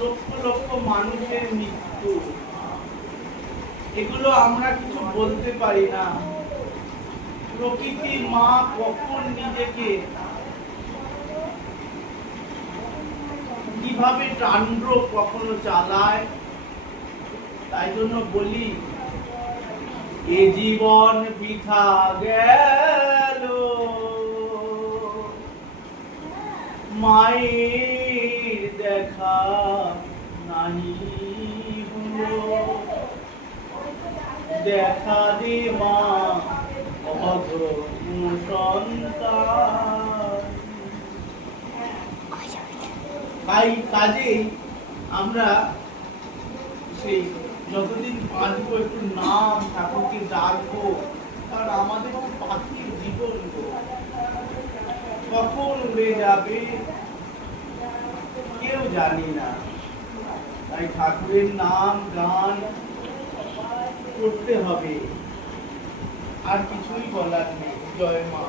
লক্ষ লক্ষ মানুষের মৃত্যু, এগুলো আমরা কিছু বলতে পারি না। প্রকৃতি মা কখন নিজেকে কিভাবে তাণ্ডব কখনো চালায়, তাই জন্য বলি এ জীবন বৃথা গেল, মায়ের দেখা নাহি হলো, দেখা দে মা অধম সন্তান। তাই কাজেই আমরা সেই যতদিন বাঁচবো একটু নাম ঠাকুরকে ডাকবো, কারণ আমাদের তো পাখির জীবন গো, কখন উড়ে যাবে কেউ জানি না। তাই ঠাকুরের নাম গান করতে হবে, আর কিছুই বলার নেই। জয় মা।